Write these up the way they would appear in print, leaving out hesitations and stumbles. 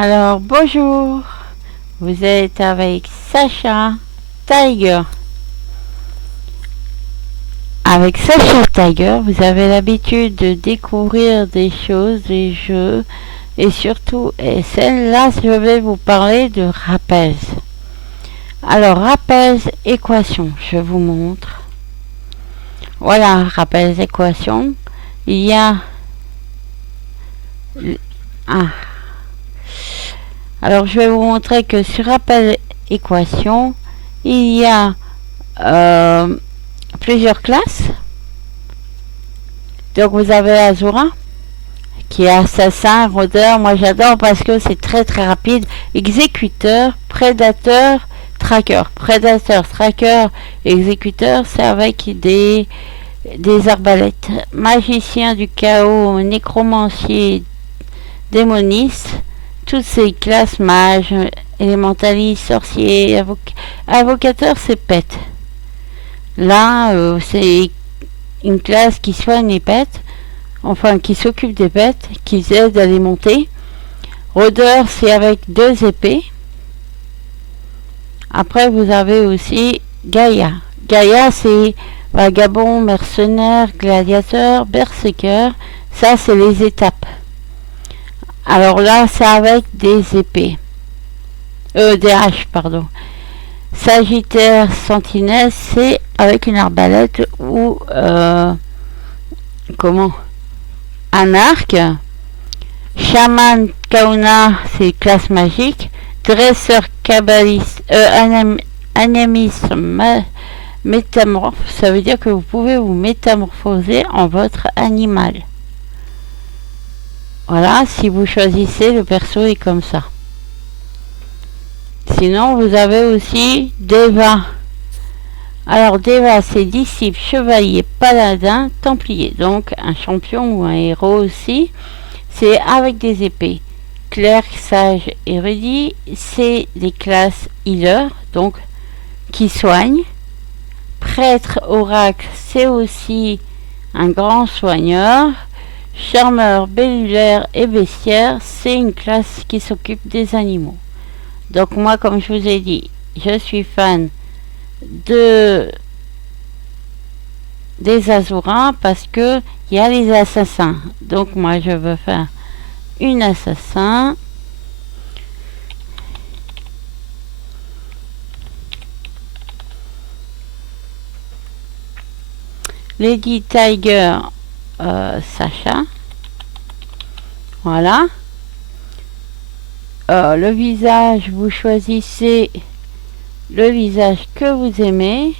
Alors, bonjour, vous êtes avec Sacha Tiger. Avec Sacha Tiger, vous avez l'habitude de découvrir des choses, des jeux, et surtout, et celle-là, je vais vous parler de Rapez. Alors, Rapez équation, je vous montre. Voilà, Rapez équation. Il y a... Alors, je vais vous montrer que sur Rapez équation, il y a plusieurs classes. Donc, vous avez Azura, qui est assassin, rôdeur. Moi, j'adore parce que c'est très très rapide. Exécuteur, prédateur, tracker. Prédateur, tracker, exécuteur, c'est avec des arbalètes. Magicien du chaos, nécromancier, démoniste. Toutes ces classes, mage, élémentaliste, sorcier, avocateur, c'est pète. Là, c'est une classe qui soigne les pètes, enfin qui s'occupe des pètes, qui aide à les monter. Rôdeur, c'est avec 2 épées. Après, vous avez aussi Gaïa. Gaïa, c'est vagabond, mercenaire, gladiateur, berserker. Ça, c'est les étapes. Alors là, c'est avec des épées. Des haches, pardon. Sagittaire, sentinelle, c'est avec une arbalète ou un arc. Chaman, Kauna, c'est classe magique. Dresseur, kabbaliste, animiste, métamorphe, ça veut dire que vous pouvez vous métamorphoser en votre animal. Voilà, si vous choisissez, le perso est comme ça. Sinon, vous avez aussi Deva. Alors, Deva, c'est disciple, chevalier, paladin, templier. Donc, un champion ou un héros aussi. C'est avec des épées. Clerc, sage, érudit. C'est des classes healer, donc qui soignent. Prêtre, oracle, c'est aussi un grand soigneur. Charmeur, bellulaire et bestiaire, c'est une classe qui s'occupe des animaux. Donc moi, comme je vous ai dit, je suis fan des Azurins parce que il y a les assassins. Donc moi, je veux faire une assassin. Lady Tiger, Sacha. Voilà. Le visage, vous choisissez le visage que vous aimez.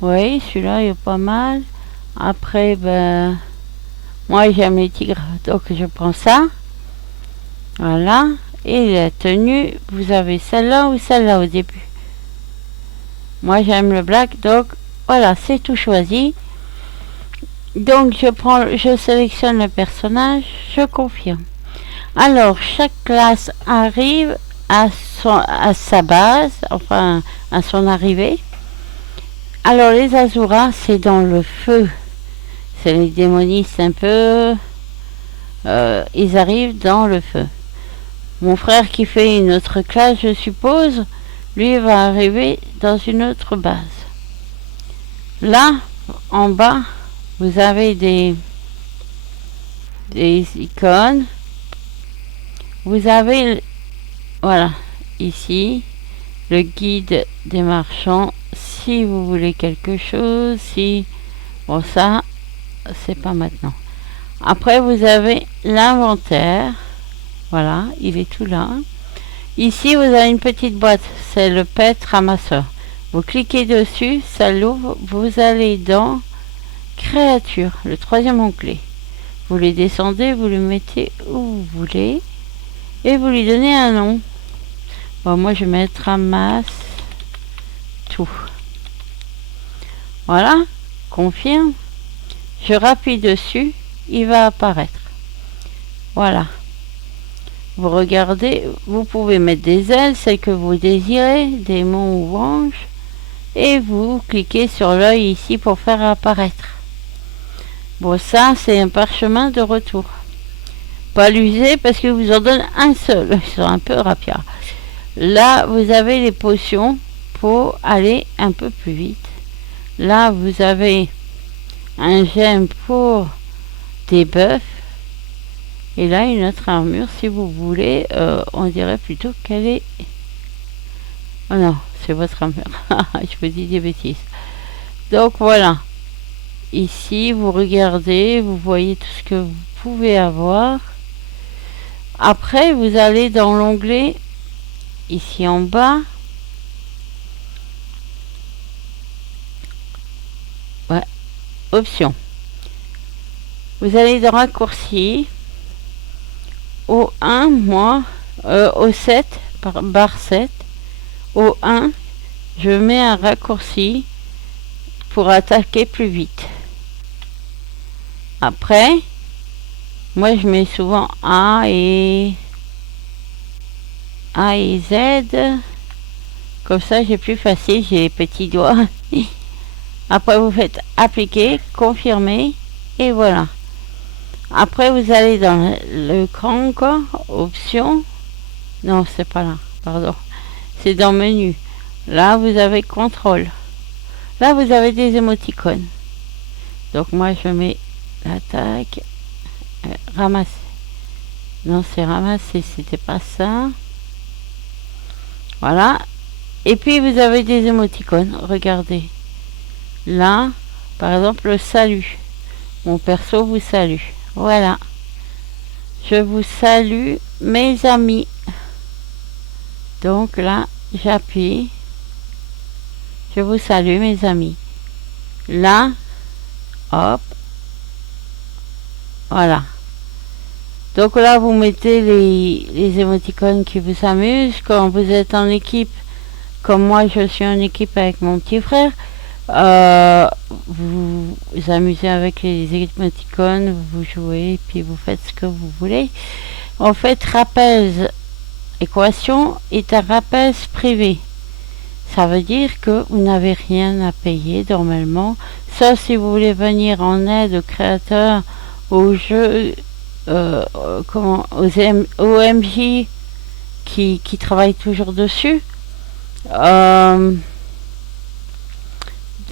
Oui, celui-là il est pas mal. Après, ben, moi j'aime les tigres, donc je prends ça. Voilà. Et la tenue, vous avez celle-là ou celle-là au début. Moi j'aime le black, donc voilà, c'est tout choisi. Donc je sélectionne le personnage, je confirme. Alors chaque classe arrive à sa base, enfin à son arrivée. Alors les Azuras, c'est dans le feu. C'est les démonistes un peu. Ils arrivent dans le feu. Mon frère qui fait une autre classe, je suppose, lui va arriver dans une autre base. Là, en bas, vous avez des icônes. Vous avez, voilà, ici, le guide des marchands. Si vous voulez quelque chose, bon, ça, c'est pas maintenant. Après, vous avez l'inventaire. Voilà, il est tout là. Ici, vous avez une petite boîte. C'est le pet ramasseur. Vous cliquez dessus, ça l'ouvre. Vous allez dans créature, le 3e onglet. Vous les descendez, vous le mettez où vous voulez. Et vous lui donnez un nom. Bon, moi, je vais mettre ramasse tout. Voilà, confirme. Je rappuie dessus, il va apparaître. Voilà. Vous regardez, vous pouvez mettre des ailes, celles que vous désirez, démon ou ange, et vous cliquez sur l'œil ici pour faire apparaître. Bon, ça, c'est un parchemin de retour. pas l'user parce que vous en donne un seul. Ils sont un peu rapiards. Là, vous avez les potions pour aller un peu plus vite. Là, vous avez un gemme pour des buffs. Et là, une autre armure, si vous voulez. On dirait plutôt qu'elle est... Oh non, c'est votre armure. Je vous dis des bêtises. Donc voilà. Ici, vous regardez, vous voyez tout ce que vous pouvez avoir. Après, vous allez dans l'onglet, ici en bas. Ouais, options. Vous allez dans raccourci. Au 1, moi, au 7, par barre 7. Au 1, je mets un raccourci pour attaquer plus vite. Après, moi je mets souvent A et Z. Comme ça, j'ai plus facile, j'ai les petits doigts. Après, vous faites appliquer, confirmer, et voilà. Après, vous allez dans l'écran encore, options. Non, c'est pas là, pardon. C'est dans menu. Là, vous avez contrôle. Là, vous avez des émoticônes. Donc, moi, je mets l'attaque. Ramasser. Non, c'est ramasser, c'était pas ça. Voilà. Et puis, vous avez des émoticônes. Regardez. Là, par exemple, le salut. Mon perso vous salue. Voilà. Je vous salue, mes amis. Donc là, j'appuie. Je vous salue, mes amis. Là, hop. Voilà. Donc là, vous mettez les émoticônes qui vous amusent. Quand vous êtes en équipe, comme moi, je suis en équipe avec mon petit frère, vous vous amusez avec les émoticônes, vous jouez, et puis vous faites ce que vous voulez. En fait, Rapez équation est un Rapez privé. Ça veut dire que vous n'avez rien à payer normalement, sauf si vous voulez venir en aide aux créateurs, aux jeux, aux MJ qui travaillent toujours dessus.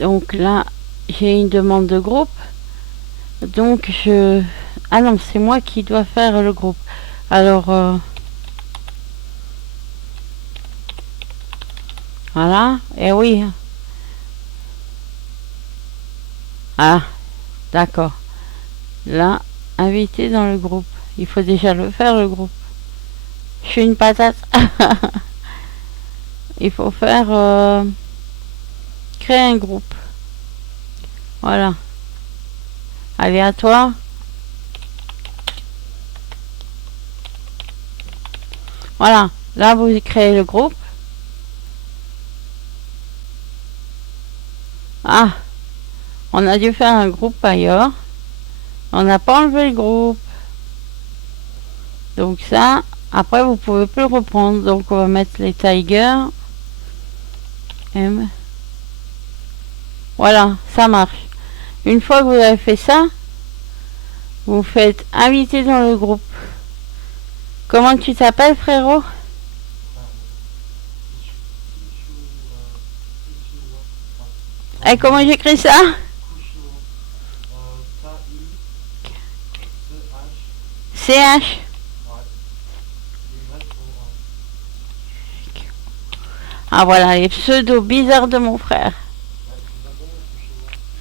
Donc là, j'ai une demande de groupe. Donc ah non, c'est moi qui dois faire le groupe. Alors, voilà, et oui. Ah, d'accord. Là, invité dans le groupe. Il faut déjà le faire, le groupe. Je suis une patate. Il faut faire... créer un groupe. Voilà. Aléatoire. Voilà. Là, vous créez le groupe. Ah. On a dû faire un groupe ailleurs. On n'a pas enlevé le groupe. Donc ça, après, vous pouvez plus le reprendre. Donc, on va mettre les tigers. M. Voilà, ça marche. Une fois que vous avez fait ça, vous faites inviter dans le groupe. Comment tu t'appelles, frérot? Et comment j'écris ça? CH. Ah voilà, les pseudos bizarres de mon frère.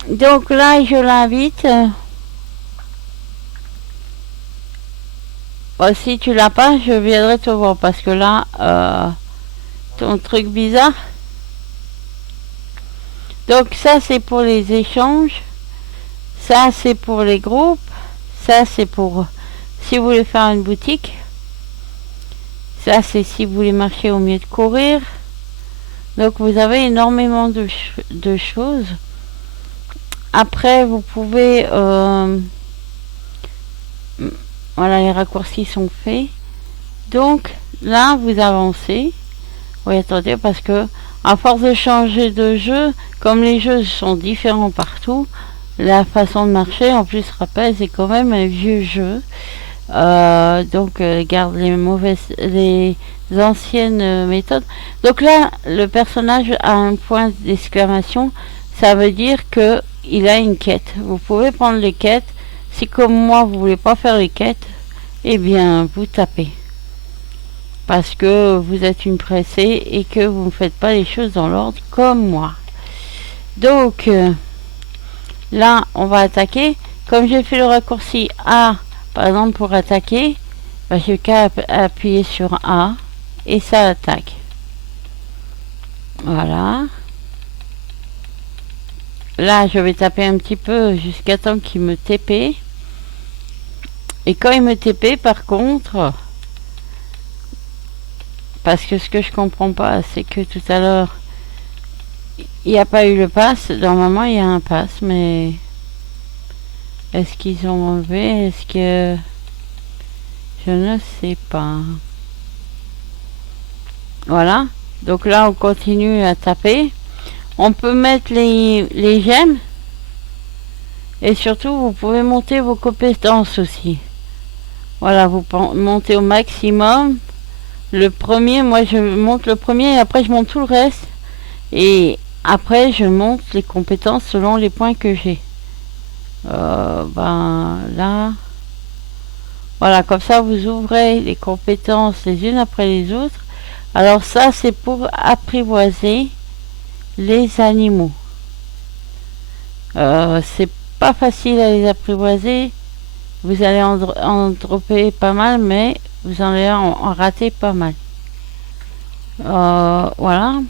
Donc là, je l'invite. Bon, si tu l'as pas, je viendrai te voir parce que là, ton truc bizarre. Donc ça, c'est pour les échanges. Ça, c'est pour les groupes. Ça, c'est pour si vous voulez faire une boutique. Ça, c'est si vous voulez marcher au mieux de courir. Donc, vous avez énormément de choses. Après, vous pouvez... voilà, les raccourcis sont faits. Donc, là, vous avancez. Oui, attendez, parce que à force de changer de jeu, comme les jeux sont différents partout, la façon de marcher, en plus, rappelle, c'est quand même un vieux jeu. Donc garde les anciennes méthodes. Donc là, le personnage a un point d'exclamation. Ça veut dire que il a une quête. Vous pouvez prendre les quêtes. Si comme moi vous voulez pas faire les quêtes, eh bien vous tapez. Parce que vous êtes une pressée et que vous ne faites pas les choses dans l'ordre comme moi. Donc là, on va attaquer. Comme j'ai fait le raccourci A, par exemple pour attaquer, bah, j'ai qu'à appuyer sur A et ça attaque. Voilà. Là, je vais taper un petit peu jusqu'à temps qu'il me TP. Et quand il me TP, par contre, parce que ce que je comprends pas, c'est que tout à l'heure, il n'y a pas eu le pass. Normalement, il y a un pass, mais est-ce qu'ils ont enlevé? Est-ce que... Je ne sais pas. Voilà. Donc là, on continue à taper. On peut mettre les gemmes. Et surtout, vous pouvez monter vos compétences aussi. Voilà, vous montez au maximum. Le premier, moi je monte le premier et après je monte tout le reste. Et après, je monte les compétences selon les points que j'ai. Ben là... Voilà, comme ça vous ouvrez les compétences les unes après les autres. Alors ça, c'est pour apprivoiser les animaux. C'est pas facile à les apprivoiser. Vous allez en dropper pas mal, mais vous allez en rater pas mal. Voilà.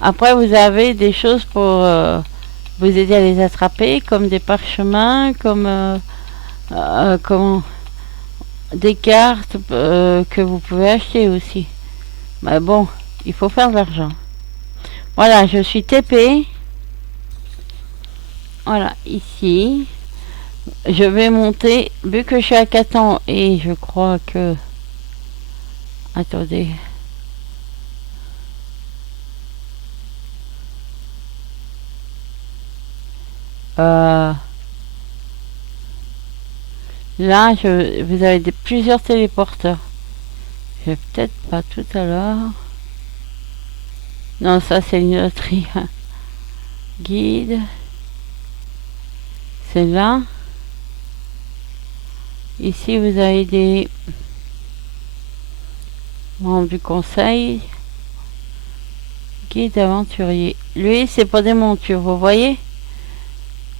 Après, vous avez des choses pour vous aider à les attraper, comme des parchemins, comme comment, des cartes que vous pouvez acheter aussi. Mais bon, il faut faire de l'argent. Voilà, je suis TP. Voilà, ici. Je vais monter, vu que je suis à 4 ans et je crois que... Attendez. Là, vous avez plusieurs téléporteurs. Je vais peut-être pas tout à l'heure. Non, ça c'est une loterie. Guide. C'est là. Ici, vous avez des membres du conseil. Guide aventurier. Lui, c'est pas des montures, vous voyez?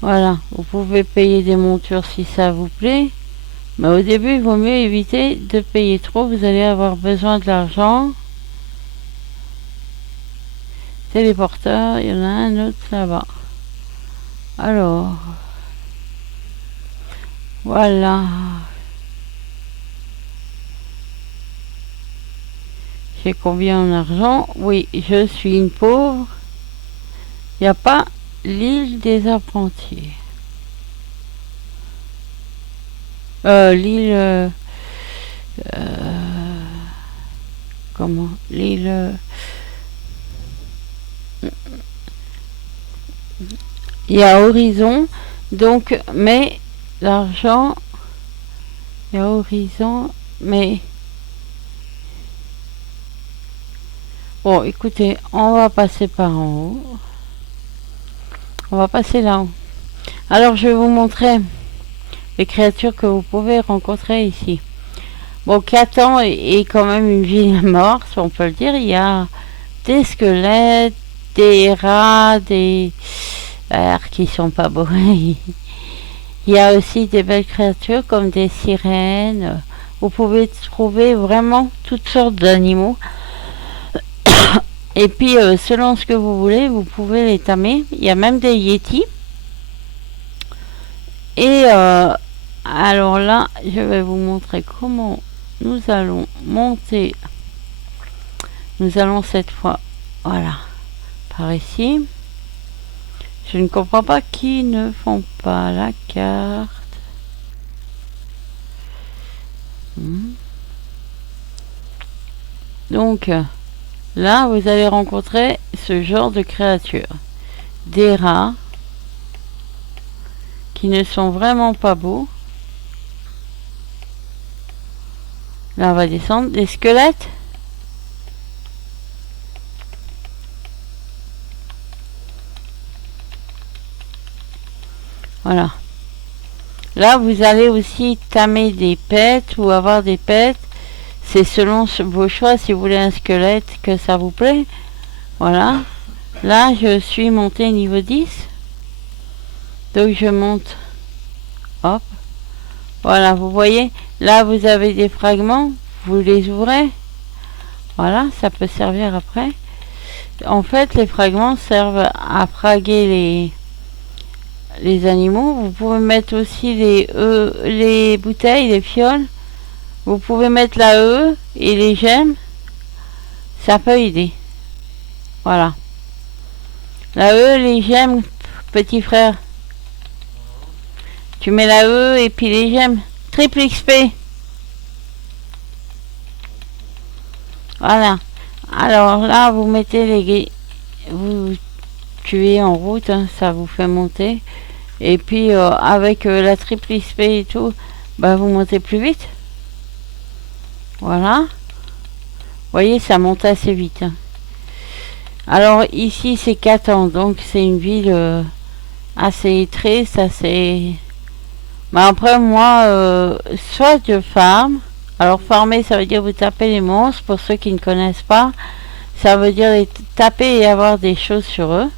Voilà, vous pouvez payer des montures si ça vous plaît. Mais au début, il vaut mieux éviter de payer trop. Vous allez avoir besoin de l'argent. Téléporteur, il y en a un autre là-bas. Alors, voilà. J'ai combien en argent? Oui, je suis une pauvre. Il n'y a pas l'île des apprentis. L'île... comment? L'île... Il y a Horizon, donc, mais l'argent... Il y a Horizon, mais... Bon, écoutez, on va passer par en haut. On va passer là-haut. Alors, je vais vous montrer les créatures que vous pouvez rencontrer ici. Bon, Catan est quand même une ville morte, on peut le dire. Il y a des squelettes, des rats, des vers qui sont pas beaux. Il y a aussi des belles créatures comme des sirènes. Vous pouvez trouver vraiment toutes sortes d'animaux. Et puis, selon ce que vous voulez, vous pouvez les tamer. Il y a même des yétis. Et alors là, je vais vous montrer comment nous allons monter. Nous allons cette fois, voilà, par ici. Je ne comprends pas qui ne font pas la carte. Donc, là, vous allez rencontrer ce genre de créatures. Des rats qui ne sont vraiment pas beaux. Là, on va descendre. Les squelettes. Voilà. Là, vous allez aussi tamer des pets ou avoir des pets. C'est selon vos choix. Si vous voulez un squelette, que ça vous plaît. Voilà. Là, je suis monté niveau 10. Donc, je monte. Hop. Voilà, vous voyez. Là, vous avez des fragments. Vous les ouvrez. Voilà, ça peut servir après. En fait, les fragments servent à fraguer les animaux. Vous pouvez mettre aussi les bouteilles, les fioles. Vous pouvez mettre la et les gemmes. Ça peut aider. Voilà. La les gemmes, petit frère. Tu mets la et puis les gemmes. Triple XP. Voilà. Alors là, vous mettez vous tuez en route, hein, ça vous fait monter. Et puis avec la triple XP et tout, bah vous montez plus vite. Voilà. Vous voyez, ça monte assez vite. Hein. Alors ici c'est Catan, donc c'est une ville assez triste, assez... Mais après moi, soit je farm. Alors farmer ça veut dire vous taper les monstres, pour ceux qui ne connaissent pas. Ça veut dire les taper et avoir des choses sur eux.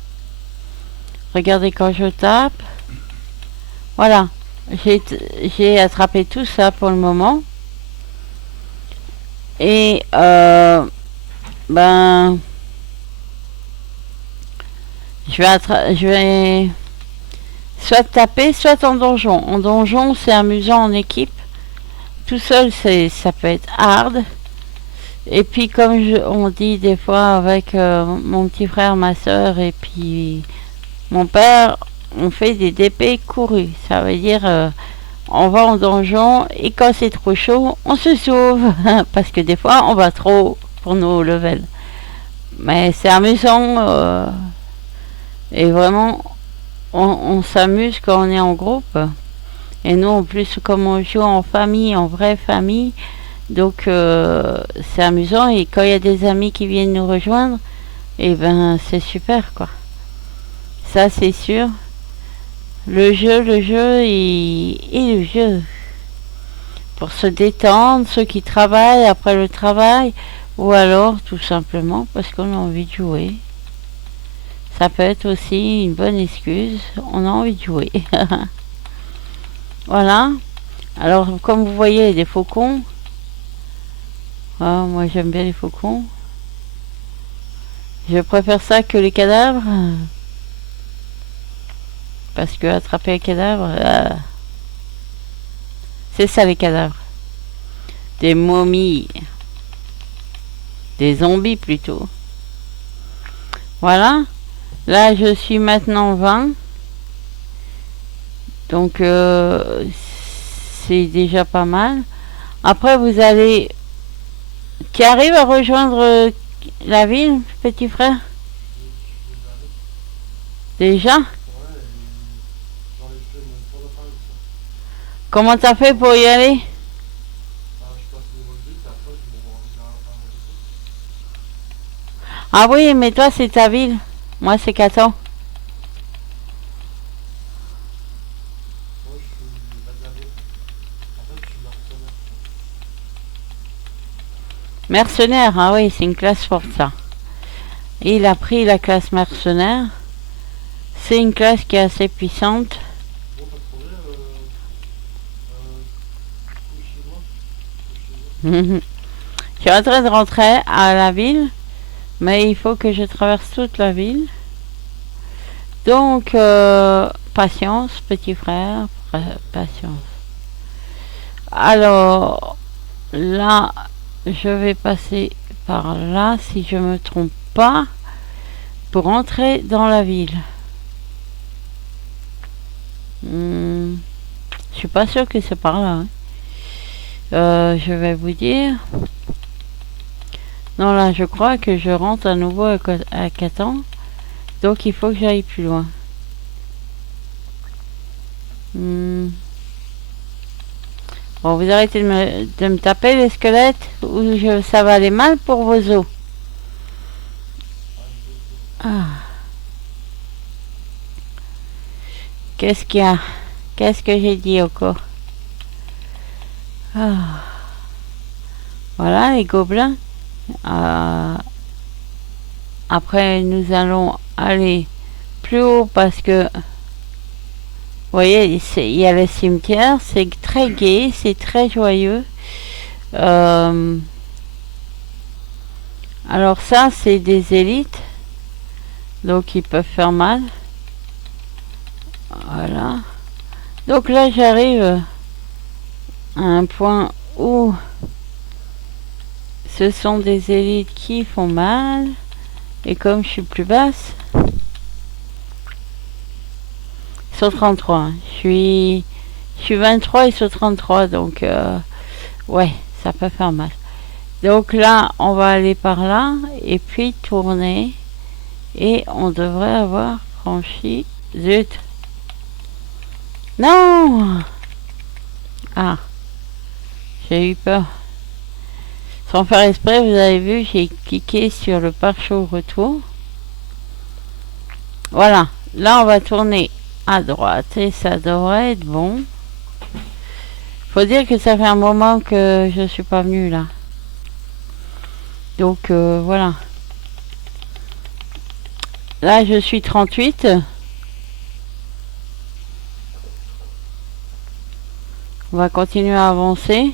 Regardez quand je tape. Voilà. J'ai attrapé tout ça pour le moment. Et ben je vais soit taper, soit en donjon. En donjon, c'est amusant en équipe. Tout seul, ça peut être hard. Et puis, comme on dit des fois avec mon petit frère, ma soeur et puis mon père, on fait des DP courus. Ça veut dire, on va en donjon et quand c'est trop chaud, on se sauve. Parce que des fois, on va trop pour nos levels. Mais c'est amusant. Et vraiment, on s'amuse quand on est en groupe. Et nous, en plus, comme on joue en famille, en vraie famille, donc c'est amusant. Et quand il y a des amis qui viennent nous rejoindre, et ben c'est super, quoi. Ça, c'est sûr. Le jeu et le jeu. Pour se détendre, ceux qui travaillent après le travail, ou alors tout simplement parce qu'on a envie de jouer. Ça peut être aussi une bonne excuse. On a envie de jouer. Voilà. Alors, comme vous voyez, il y a des faucons. Ah, moi, j'aime bien les faucons. Je préfère ça que les cadavres. Parce que attraper un cadavre, c'est ça les cadavres. Des momies. Des zombies plutôt. Voilà. Là, je suis maintenant 20. Donc, c'est déjà pas mal. Après, vous allez... Tu arrives à rejoindre la ville, petit frère? Déjà? Comment t'as fait pour y aller? Ah oui, mais toi, c'est ta ville. Moi, c'est Catan. Mercenaire, ah oui, c'est une classe forte ça. Et il a pris la classe mercenaire. C'est une classe qui est assez puissante. Je suis en train de rentrer à la ville, mais il faut que je traverse toute la ville. Donc, patience, petit frère, patience. Alors, là, je vais passer par là, si je me trompe pas, pour entrer dans la ville. Je suis pas sûr que c'est par là. Hein. Je vais vous dire. Non, là, je crois que je rentre à nouveau à Catan. Donc, il faut que j'aille plus loin. Bon, vous arrêtez de me taper les squelettes ou ça va aller mal pour vos os. Ah. Qu'est-ce qu'il y a? Qu'est-ce que j'ai dit encore? Ah. Voilà les gobelins. Après, nous allons aller plus haut parce que, vous voyez, il y a le cimetière, c'est très gai, c'est très joyeux. Alors ça, c'est des élites, donc ils peuvent faire mal. Voilà. Donc là, j'arrive à un point où ce sont des élites qui font mal. Et comme je suis plus basse, sur 33. Je suis 23 et sur 33, donc ouais, ça peut faire mal. Donc là, on va aller par là et puis tourner et on devrait avoir franchi. Zut. Non. Ah, j'ai eu peur. Sans faire exprès, vous avez vu, j'ai cliqué sur le pare-choc retour. Voilà, là on va tourner à droite et ça devrait être bon. Faut dire que ça fait un moment que je suis pas venue là. Donc voilà. Là je suis 38. On va continuer à avancer.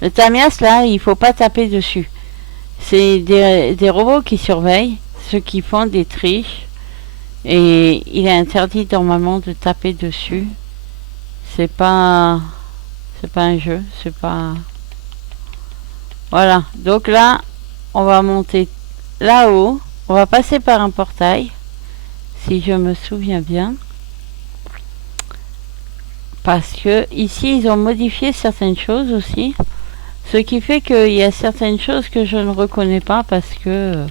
Le tamias là, il faut pas taper dessus. C'est des robots qui surveillent ceux qui font des triches. Et il est interdit normalement de taper dessus. C'est pas un jeu, c'est pas... Voilà, donc là, on va monter là-haut. On va passer par un portail, si je me souviens bien. Parce que ici, ils ont modifié certaines choses aussi. Ce qui fait qu'il y a certaines choses que je ne reconnais pas parce que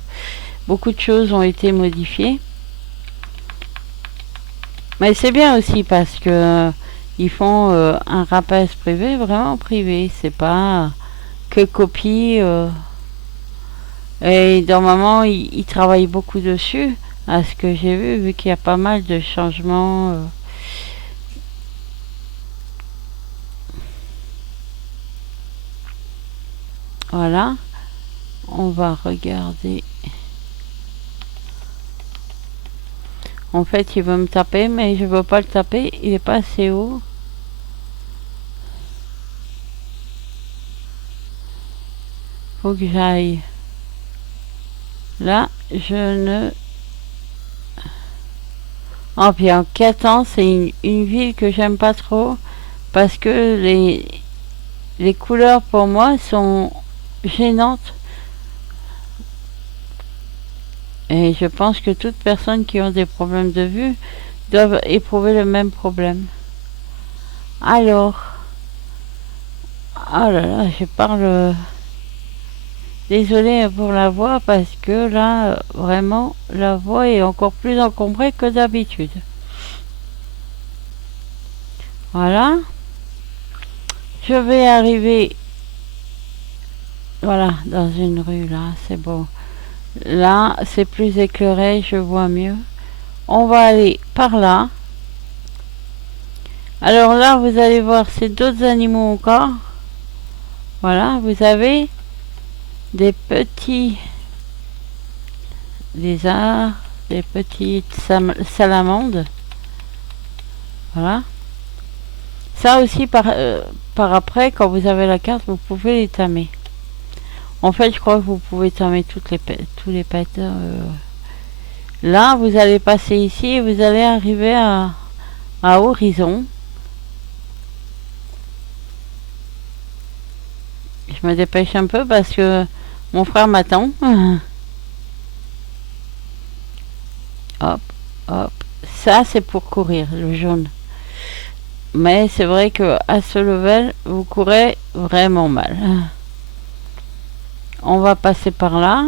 beaucoup de choses ont été modifiées. Mais c'est bien aussi parce que ils font un rappel privé, vraiment privé. C'est pas que copie. Et normalement, ils travaillent beaucoup dessus. À ce que j'ai vu qu'il y a pas mal de changements. Voilà. On va regarder. En fait, il veut me taper, mais je veux pas le taper. Il est pas assez haut. Faut que j'aille. Là, je ne... Oh, puis en 4 ans, c'est une ville que j'aime pas trop. Parce que les couleurs, pour moi, sont gênantes. Et je pense que toutes personnes qui ont des problèmes de vue doivent éprouver le même problème. Alors... Oh là là, je parle... Désolée pour la voix parce que là, vraiment, la voix est encore plus encombrée que d'habitude. Voilà. Je vais arriver, voilà, dans une rue là, c'est bon. Là, c'est plus éclairé, je vois mieux. On va aller par là. Alors là, vous allez voir, c'est d'autres animaux encore. Voilà, vous avez des petits lézards, des petites salamandres. Voilà. Ça aussi, par après, quand vous avez la carte, vous pouvez les tamer. En fait, je crois que vous pouvez tamer tous les pets. Là, vous allez passer ici et vous allez arriver à Horizon. Je me dépêche un peu parce que mon frère m'attend. Hop, hop. Ça, c'est pour courir, le jaune. Mais c'est vrai que à ce level, vous courez vraiment mal. On va passer par là.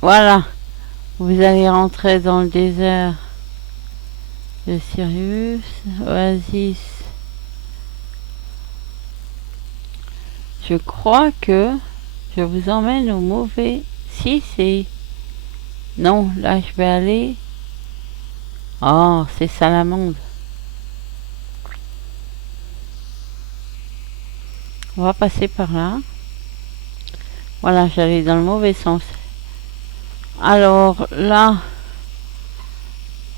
Voilà. Vous allez rentrer dans le désert de Sirius, Oasis. Je crois que je vous emmène au mauvais. Si c'est... Non, là je vais aller... Oh, c'est Salamande. On va passer par là. Voilà, j'allais dans le mauvais sens. Alors là,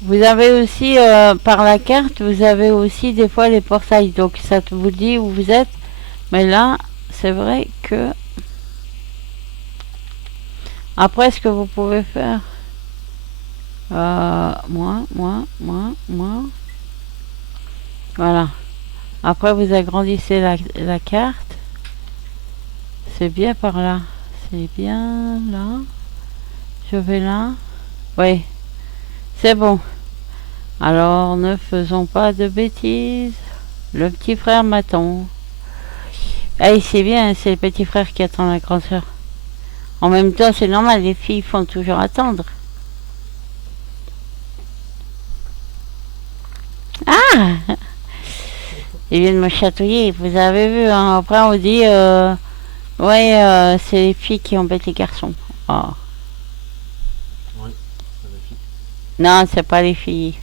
vous avez aussi, par la carte, vous avez aussi des fois les portails. Donc ça vous dit où vous êtes. Mais là, c'est vrai que... Après, ce que vous pouvez faire... moi. Voilà. Après, vous agrandissez la carte. C'est bien par là. C'est bien là. Je vais là. Oui. C'est bon. Alors, ne faisons pas de bêtises. Le petit frère m'attend. Eh, c'est bien, c'est le petit frère qui attend la grande soeur. En même temps, c'est normal, les filles font toujours attendre. Ah! Ils viennent me chatouiller, vous avez vu, hein. Après on dit, ouais, c'est les filles qui embêtent les garçons. Oh. Ouais, c'est les filles. Non, c'est pas les filles.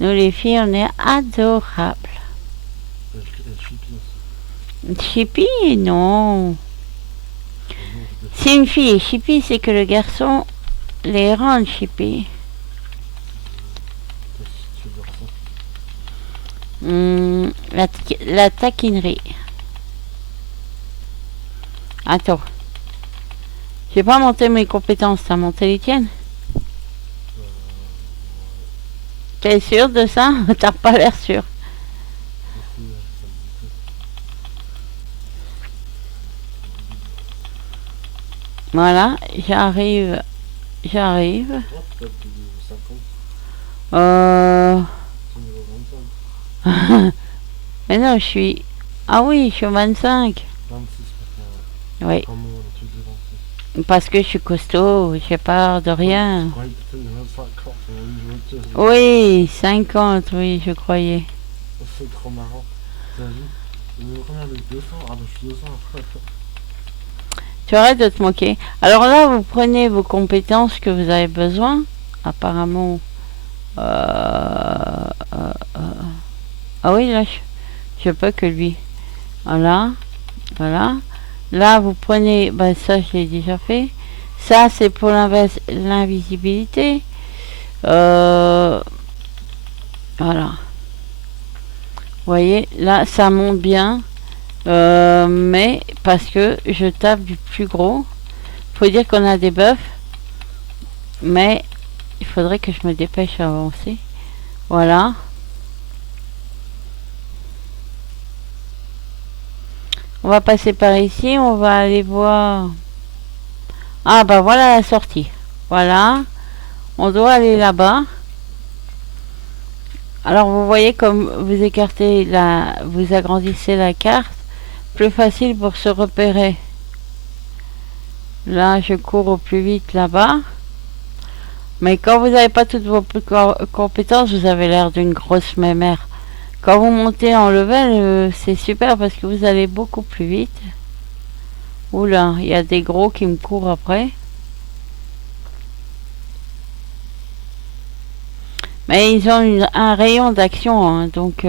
Nous les filles, on est adorables. Chippy, non. Si une fille est chippy, c'est que le garçon les rend chippy. La taquinerie. Attends. J'ai pas monté mes compétences, t'as monté les tiennes? T'es sûr de ça? T'as pas l'air sûr. Voilà, j'arrive. Mais non, je suis... Ah oui, je suis au 25. 26 Oui. Parce que je suis costaud, j'ai peur de rien. Oui, 50, oui, je croyais. C'est trop marrant. T'as vu? Combien de 200? Ah bah je suis 200. Tu arrêtes de te moquer. Alors là, vous prenez vos compétences que vous avez besoin. Apparemment... Ah oui, là, je peux que lui. Voilà. Là, vous prenez... Ben, ça, je l'ai déjà fait. Ça, c'est pour l'invisibilité. Voilà. Vous voyez, là, ça monte bien. Mais parce que je tape du plus gros. Faut dire qu'on a des buffs. Mais il faudrait que je me dépêche à avancer. Voilà. On va passer par ici. On va aller voir... Ah bah voilà la sortie. Voilà. On doit aller là-bas. Alors vous voyez comme vous écartez vous agrandissez la carte. Plus facile pour se repérer. Là je cours au plus vite là-bas. Mais quand vous n'avez pas toutes vos compétences, vous avez l'air d'une grosse mémère. Quand vous montez en level, c'est super parce que vous allez beaucoup plus vite. Oula, il y a des gros qui me courent après. Mais ils ont un rayon d'action, hein, donc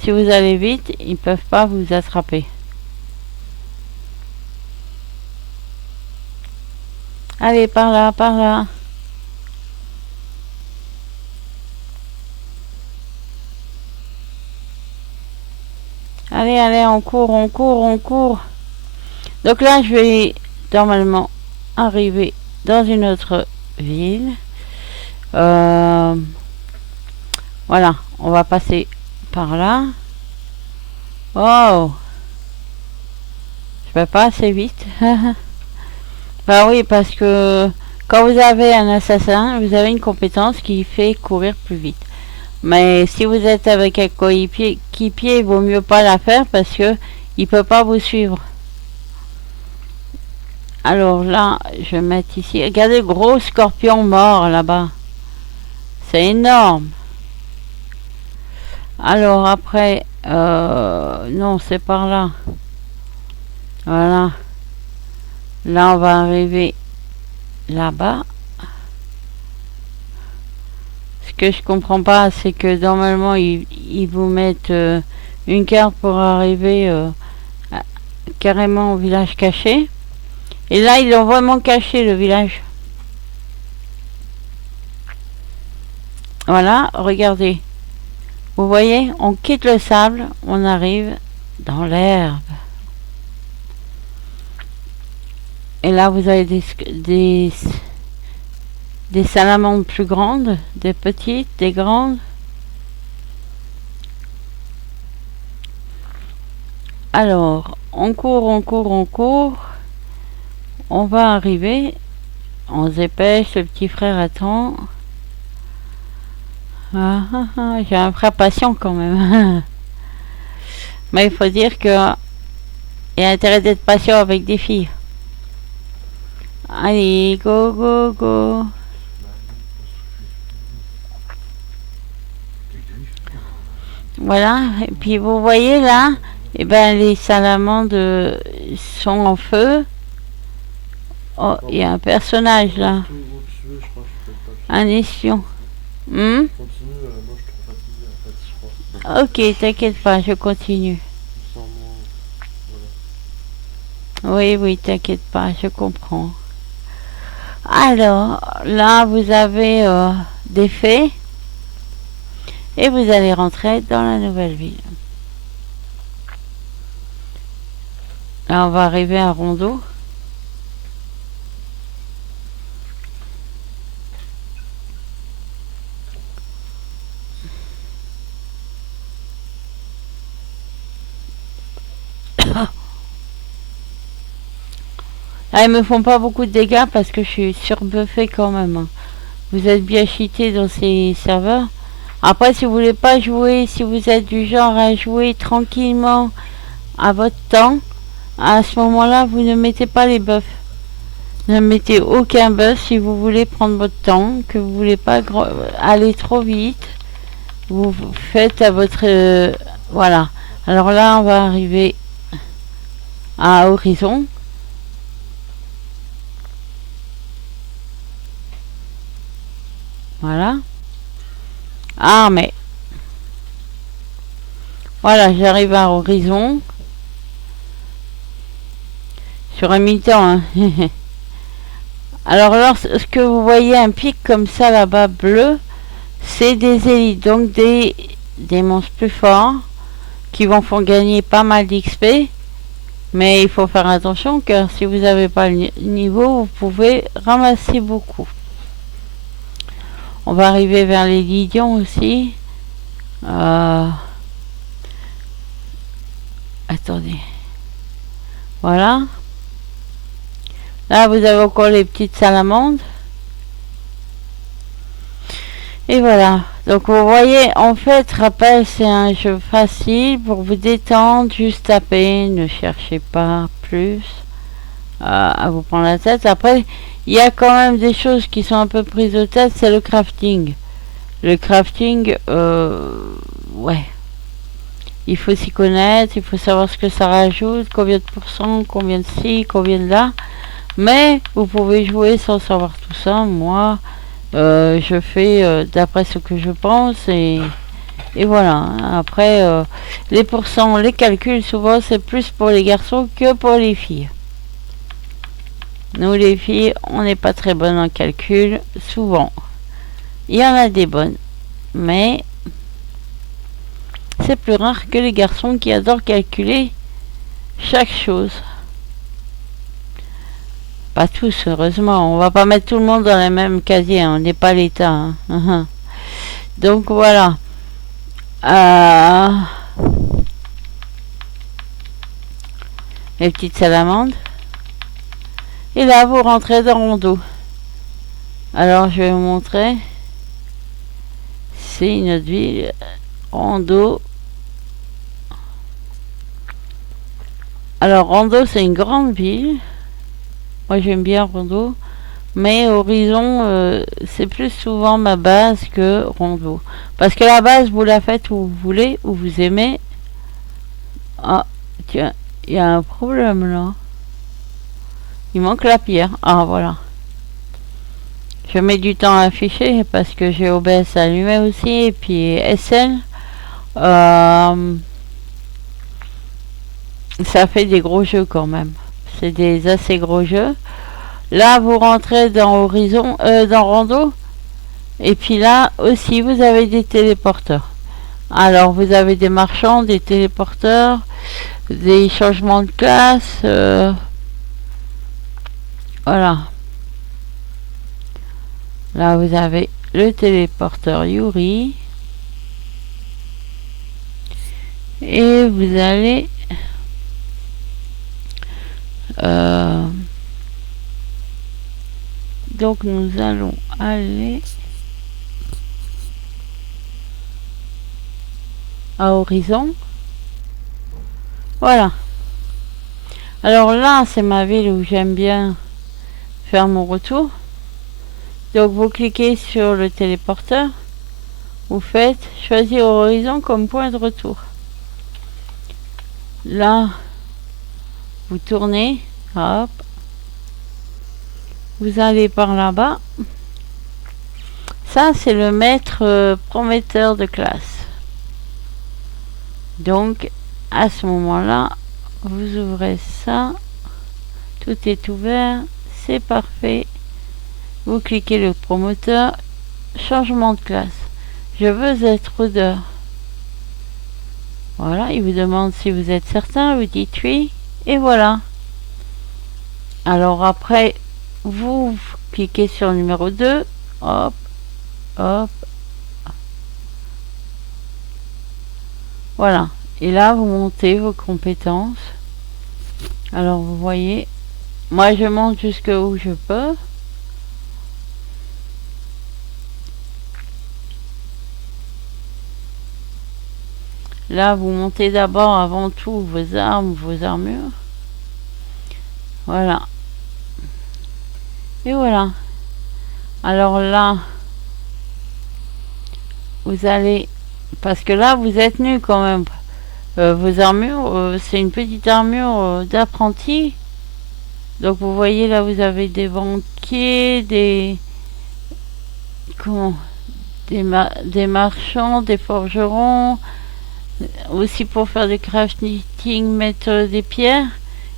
si vous allez vite, ils ne peuvent pas vous attraper. Allez, par là, par là. Allez, on court. Donc là, je vais normalement arriver dans une autre ville. Voilà, on va passer par là. Oh, je vais pas assez vite. Bah oui, parce que quand vous avez un assassin, vous avez une compétence qui fait courir plus vite. Mais si vous êtes avec un coéquipier, il vaut mieux pas la faire parce que il peut pas vous suivre. Alors là, je vais mettre ici. Regardez le gros scorpion mort là-bas. C'est énorme. Alors après, non, c'est par là. Voilà. Là, on va arriver là-bas. Ce que je comprends pas, c'est que normalement, ils vous mettent une carte pour arriver carrément au village caché. Et là, ils l'ont vraiment caché, le village. Voilà, regardez. Vous voyez, on quitte le sable, on arrive dans l'herbe. Et là, vous avez des salamandres plus grandes, des petites, des grandes. Alors, on court, on court, on court. On va arriver. On se dépêche, le petit frère attend. J'ai un frère patient quand même. Mais il faut dire que il y a intérêt d'être patient avec des filles. Allez, go, go, go. Voilà, et puis vous voyez là, et ben les salamandres sont en feu. Oh, il y a un personnage là, un espion. Continue, moi je suis trop fatigué en fait, je crois. Ok, t'inquiète pas, je continue. Sans moi, voilà. Oui, oui, t'inquiète pas, je comprends. Alors, là, vous avez des fées. Et vous allez rentrer dans la nouvelle ville. Là, on va arriver à Rondeau. Là, ils me font pas beaucoup de dégâts parce que je suis surbuffé quand même. Vous êtes bien cheaté dans ces serveurs. Après, si vous voulez pas jouer, si vous êtes du genre à jouer tranquillement à votre temps, à ce moment-là, vous ne mettez pas les buffs. Ne mettez aucun buff si vous voulez prendre votre temps, que vous voulez pas aller trop vite. Vous faites à votre... voilà. Alors là, on va arriver à Horizon. Voilà. Ah, mais... Voilà, j'arrive à Horizon. Sur un mi-temps, hein. Alors, lorsque vous voyez un pic comme ça là-bas bleu, c'est des élites, donc des monstres plus forts qui vont faire gagner pas mal d'XP. Mais il faut faire attention car si vous n'avez pas le niveau, vous pouvez ramasser beaucoup. On va arriver vers les Lydians aussi. Attendez. Voilà. Là, vous avez encore les petites salamandres. Et voilà. Donc, vous voyez, en fait, rappel, c'est un jeu facile pour vous détendre, juste taper, ne cherchez pas plus à vous prendre la tête. Après, il y a quand même des choses qui sont un peu prises de tête, c'est le crafting. Le crafting, ouais. Il faut s'y connaître, il faut savoir ce que ça rajoute, combien de pourcents, combien de ci, combien de là. Mais vous pouvez jouer sans savoir tout ça. Moi, je fais d'après ce que je pense et voilà. Après, les pourcents, les calculs, souvent c'est plus pour les garçons que pour les filles. Nous les filles, on n'est pas très bonnes en calcul, souvent. Il y en a des bonnes, mais c'est plus rare que les garçons qui adorent calculer chaque chose. Pas tous, heureusement. On va pas mettre tout le monde dans le même casier, hein. On n'est pas l'État. Hein. Donc voilà. Les petites salamandres. Et là, vous rentrez dans Rondeau. Alors, je vais vous montrer. C'est notre ville. Rondeau. Alors, Rondeau, c'est une grande ville. Moi j'aime bien Rondo. Mais Horizon, c'est plus souvent ma base que Rondo. Parce que la base, vous la faites où vous voulez, où vous aimez. Ah, tiens, il y a un problème là. Il manque la pierre. Ah, voilà. Je mets du temps à afficher parce que j'ai OBS allumé aussi. Et puis SL, ça fait des gros jeux quand même. C'est des assez gros jeux. Là, vous rentrez dans Horizon, dans Rando. Et puis là aussi, vous avez des téléporteurs. Alors, vous avez des marchands, des téléporteurs, des changements de classe. Voilà. Là, vous avez le téléporteur Yuri. Et vous allez... donc, nous allons aller à Horizon. Voilà. Alors là, c'est ma ville où j'aime bien faire mon retour. Donc, vous cliquez sur le téléporteur. Vous faites choisir Horizon comme point de retour. Là, vous tournez. Hop. Vous allez par là-bas. Ça, c'est le maître prometteur de classe. Donc, à ce moment-là, vous ouvrez ça. Tout est ouvert. C'est parfait. Vous cliquez le promoteur. Changement de classe. Je veux être rôdeur. Voilà, il vous demande si vous êtes certain. Vous dites oui. Et voilà. Alors après, vous cliquez sur le numéro 2. Hop. Hop. Voilà. Et là, vous montez vos compétences. Alors, vous voyez, moi, je monte jusqu'où je peux. Là, vous montez d'abord, avant tout, vos armes, vos armures. Voilà. Et voilà. Alors là, vous allez... Parce que là, vous êtes nu quand même. Vos armures, c'est une petite armure d'apprenti. Donc vous voyez là, vous avez des banquiers, des... Comment? Des marchands, des forgerons. Aussi pour faire du crafting, mettre des pierres.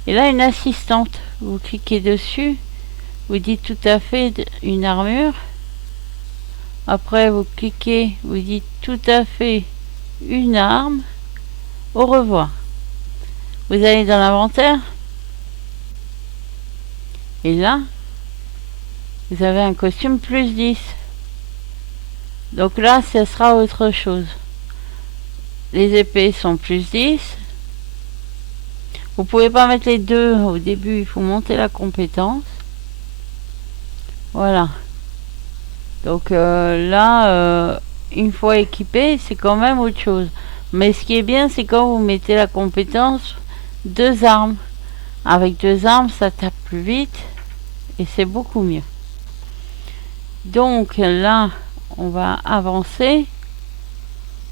Et là, une assistante. Vous cliquez dessus. Vous dites tout à fait une armure. Après, vous cliquez. Vous dites tout à fait une arme. Au revoir. Vous allez dans l'inventaire. Et là, vous avez un costume plus 10. Donc là, ce sera autre chose. Les épées sont plus 10. Vous pouvez pas mettre les deux au début, il faut monter la compétence. Voilà. Donc là, une fois équipé, c'est quand même autre chose. Mais ce qui est bien, c'est quand vous mettez la compétence 2 armes. Avec 2 armes, ça tape plus vite et c'est beaucoup mieux. Donc là, on va avancer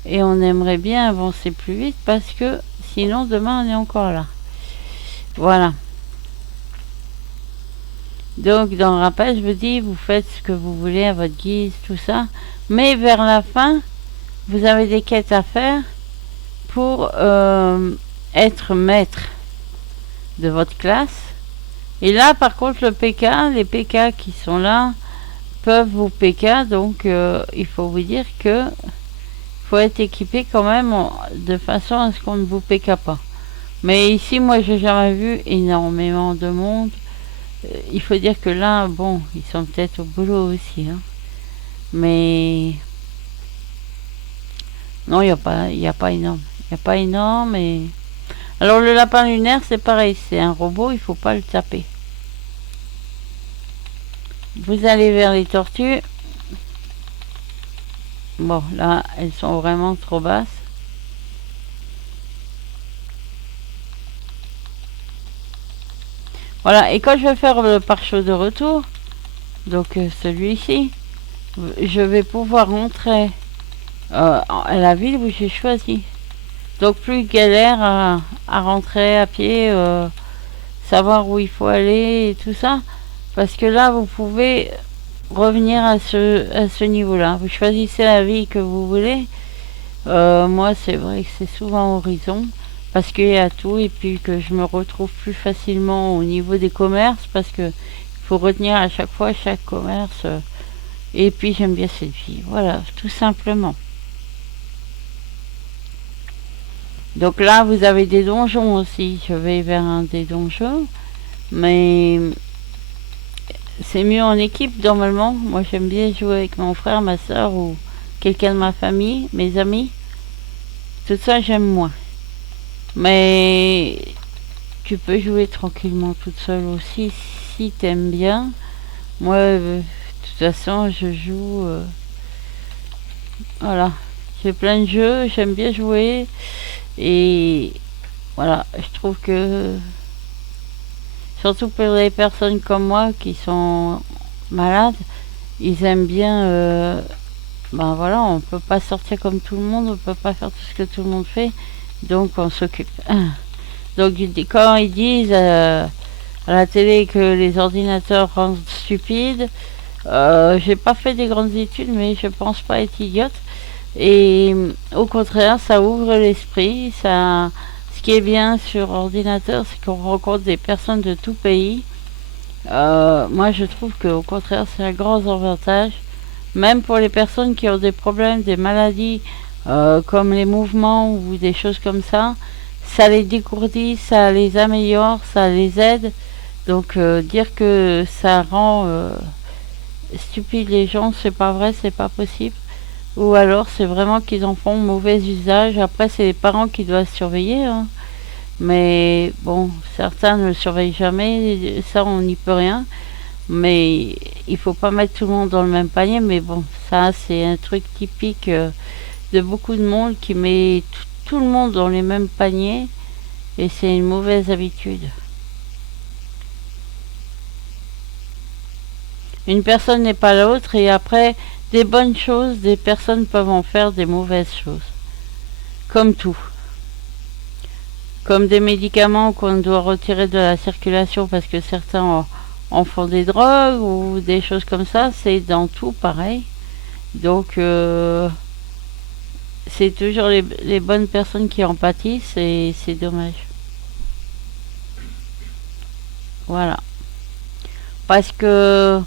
et on aimerait bien avancer plus vite parce que sinon demain on est encore là. Voilà. Donc dans le rappel, je vous dis, vous faites ce que vous voulez à votre guise, tout ça. Mais vers la fin, vous avez des quêtes à faire pour être maître de votre classe. Et là, par contre, le PK, les PK qui sont là peuvent vous PK. Donc il faut vous dire que faut être équipé quand même de façon à ce qu'on ne vous PK pas. Mais ici, moi, j'ai jamais vu énormément de monde. Il faut dire que là, bon, ils sont peut-être au boulot aussi. Hein. Mais non, il n'y a pas énorme. Il n'y a pas énorme. Et... alors, le lapin lunaire, c'est pareil. C'est un robot, il faut pas le taper. Vous allez vers les tortues. Bon, là, elles sont vraiment trop basses. Voilà, et quand je vais faire le pare-choc de retour, donc celui-ci, je vais pouvoir rentrer à la ville où j'ai choisi. Donc plus galère à rentrer à pied, savoir où il faut aller et tout ça. Parce que là, vous pouvez revenir à ce niveau-là. Vous choisissez la vie que vous voulez. Moi, c'est vrai que c'est souvent Horizon. Parce qu'il y a tout et puis que je me retrouve plus facilement au niveau des commerces. Parce que il faut retenir à chaque fois chaque commerce. Et puis j'aime bien cette vie. Voilà, tout simplement. Donc là, vous avez des donjons aussi. Je vais vers un des donjons. Mais c'est mieux en équipe normalement. Moi, j'aime bien jouer avec mon frère, ma soeur ou quelqu'un de ma famille, mes amis. Tout ça, j'aime moins. Mais tu peux jouer tranquillement toute seule aussi si t'aimes bien. Moi, de toute façon, je joue. Voilà. J'ai plein de jeux, j'aime bien jouer. Et voilà, je trouve que surtout pour les personnes comme moi qui sont malades, ils aiment bien. Ben voilà, on peut pas sortir comme tout le monde, on peut pas faire tout ce que tout le monde fait, donc on s'occupe. Donc quand ils disent à la télé que les ordinateurs rendent stupides, j'ai pas fait des grandes études, mais je pense pas être idiote. Et au contraire, ça ouvre l'esprit. Ça, ce qui est bien sur ordinateur, c'est qu'on rencontre des personnes de tout pays. Moi, je trouve qu'au contraire, c'est un grand avantage. Même pour les personnes qui ont des problèmes, des maladies, comme les mouvements ou des choses comme ça les dégourdit, ça les améliore, ça les aide. Donc, dire que ça rend stupides les gens, c'est pas vrai, c'est pas possible. Ou alors c'est vraiment qu'ils en font mauvais usage. Après, c'est les parents qui doivent surveiller. Hein. Mais bon, certains ne le surveillent jamais. Ça, on n'y peut rien. Mais il faut pas mettre tout le monde dans le même panier. Mais bon, ça, c'est un truc typique de beaucoup de monde qui met tout le monde dans les mêmes paniers. Et c'est une mauvaise habitude. Une personne n'est pas l'autre. Et après, des bonnes choses, des personnes peuvent en faire des mauvaises choses. Comme tout. Comme des médicaments qu'on doit retirer de la circulation parce que certains en font des drogues ou des choses comme ça, c'est dans tout pareil. Donc c'est toujours les bonnes personnes qui en pâtissent et c'est dommage. Voilà. Parce que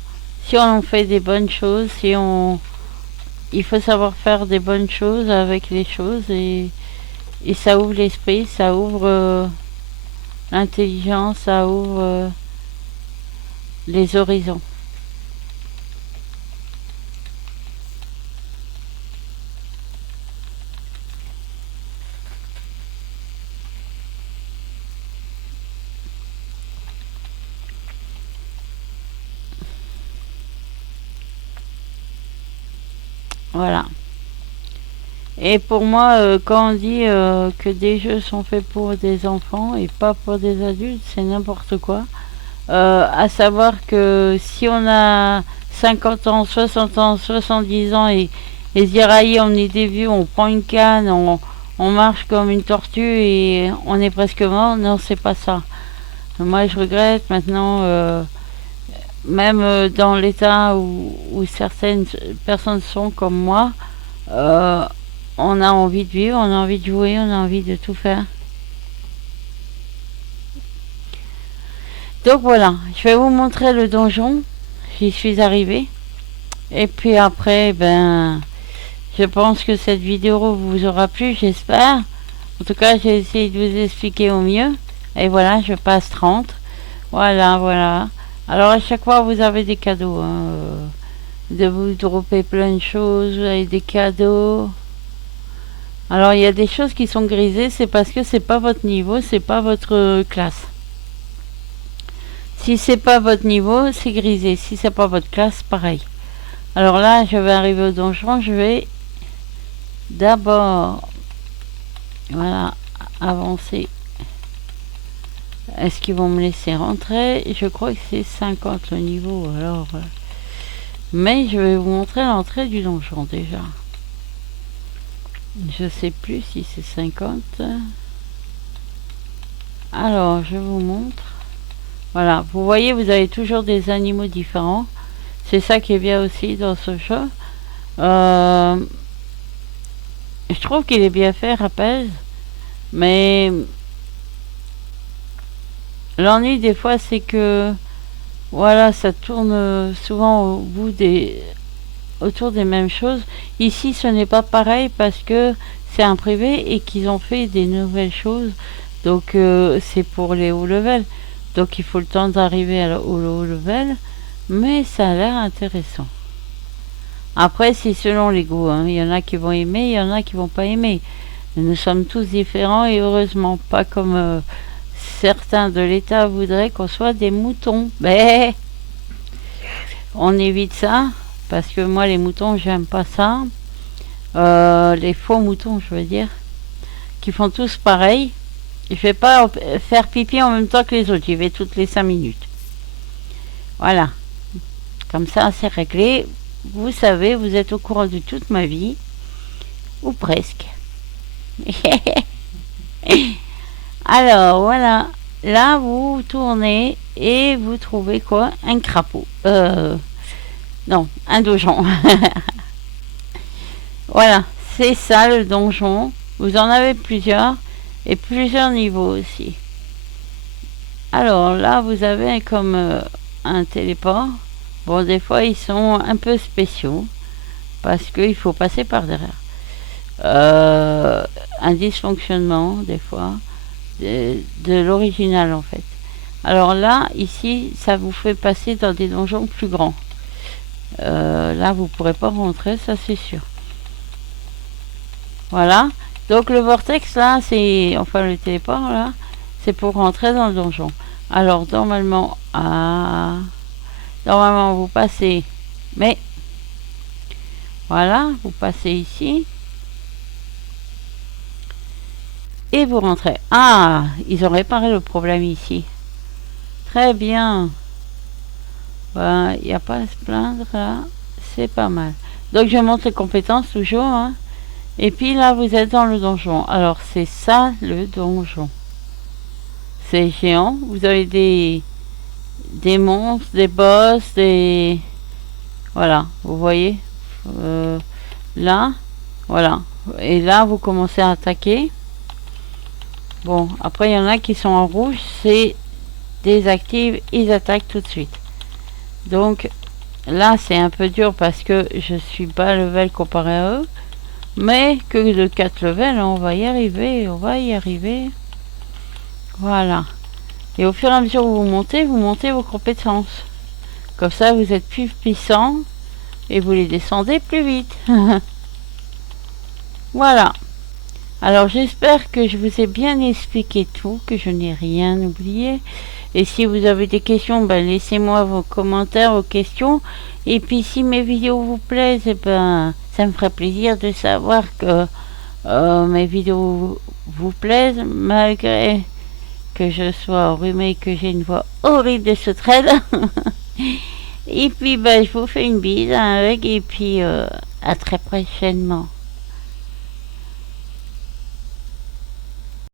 si on fait des bonnes choses, il faut savoir faire des bonnes choses avec les choses et ça ouvre l'esprit, ça ouvre l'intelligence, ça ouvre les horizons. Voilà. Et pour moi, quand on dit que des jeux sont faits pour des enfants et pas pour des adultes, c'est n'importe quoi. À savoir que si on a 50 ans, 60 ans, 70 ans et se dire aïe, on est des vieux, on prend une canne, on marche comme une tortue et on est presque mort, non, c'est pas ça. Moi, je regrette maintenant, même dans l'état où certaines personnes sont comme moi, euh, on a envie de vivre, on a envie de jouer, on a envie de tout faire. Donc voilà, je vais vous montrer le donjon. J'y suis arrivée. Et puis après, ben, je pense que cette vidéo vous aura plu, j'espère. En tout cas, j'ai essayé de vous expliquer au mieux. Et voilà, je passe 30. Voilà, voilà. Alors à chaque fois, vous avez des cadeaux. Hein, de vous dropper plein de choses, vous avez des cadeaux. Alors il y a des choses qui sont grisées, c'est parce que c'est pas votre niveau, c'est pas votre classe. Si c'est pas votre niveau, c'est grisé. Si c'est pas votre classe, pareil. Alors là, je vais arriver au donjon, je vais d'abord, voilà, avancer Est-ce qu'ils vont me laisser rentrer? Je crois que c'est 50 le niveau, alors... Mais je vais vous montrer l'entrée du donjon, déjà. Je sais plus si c'est 50. Alors, je vous montre. Voilà, vous voyez, vous avez toujours des animaux différents. C'est ça qui est bien aussi dans ce jeu. Je trouve qu'il est bien fait, Rapez. Mais l'ennui des fois, c'est que voilà, ça tourne souvent autour des mêmes choses. Ici, ce n'est pas pareil parce que c'est un privé et qu'ils ont fait des nouvelles choses. Donc, c'est pour les hauts levels. Donc, il faut le temps d'arriver au haut level. Mais ça a l'air intéressant. Après, c'est selon les goûts. Hein. Il y en a qui vont aimer, il y en a qui vont pas aimer. Nous sommes tous différents et heureusement, pas comme certains de l'État voudraient qu'on soit des moutons. Mais on évite ça, parce que moi, les moutons, j'aime pas ça. Les faux moutons, je veux dire, qui font tous pareil. Je vais pas faire pipi en même temps que les autres, j'y vais toutes les 5 minutes. Voilà. Comme ça, c'est réglé. Vous savez, vous êtes au courant de toute ma vie. Ou presque. Alors, voilà. Là, vous tournez et vous trouvez quoi? Un crapaud. Non, un donjon. Voilà, c'est ça le donjon. Vous en avez plusieurs. Et plusieurs niveaux aussi. Alors, là, vous avez comme un téléport. Bon, des fois, ils sont un peu spéciaux. Parce qu'il faut passer par derrière. Un dysfonctionnement, des fois. De l'original, en fait. Alors là, ici, ça vous fait passer dans des donjons plus grands. Là, vous ne pourrez pas rentrer, ça c'est sûr. Voilà. Donc le vortex, là, c'est... Enfin, le téléport, là, c'est pour rentrer dans le donjon. Alors, normalement... Normalement, vous passez... Mais... Voilà, vous passez ici. Et vous rentrez. Ah, ils ont réparé le problème ici. Très bien. Ben, il n'y a pas à se plaindre, là. C'est pas mal. Donc, je montre les compétences toujours, hein. Et puis là, vous êtes dans le donjon. Alors, c'est ça, le donjon. C'est géant. Vous avez des monstres, des boss, des... Voilà, vous voyez. Là, voilà. Et là, vous commencez à attaquer. Bon, après, il y en a qui sont en rouge. C'est désactive, ils attaquent tout de suite. Donc, là, c'est un peu dur parce que je suis pas level comparé à eux. Mais que de 4 levels, on va y arriver, on va y arriver. Voilà. Et au fur et à mesure où vous montez vos compétences. Comme ça, vous êtes plus puissant et vous les descendez plus vite. Voilà. Alors, j'espère que je vous ai bien expliqué tout, que je n'ai rien oublié. Et si vous avez des questions, ben, laissez-moi vos commentaires, vos questions. Et puis, si mes vidéos vous plaisent, ben, ça me ferait plaisir de savoir que mes vidéos vous plaisent, malgré que je sois enrhumée et que j'ai une voix horrible de sauterelle. Et puis, ben, je vous fais une bise avec, et puis à très prochainement.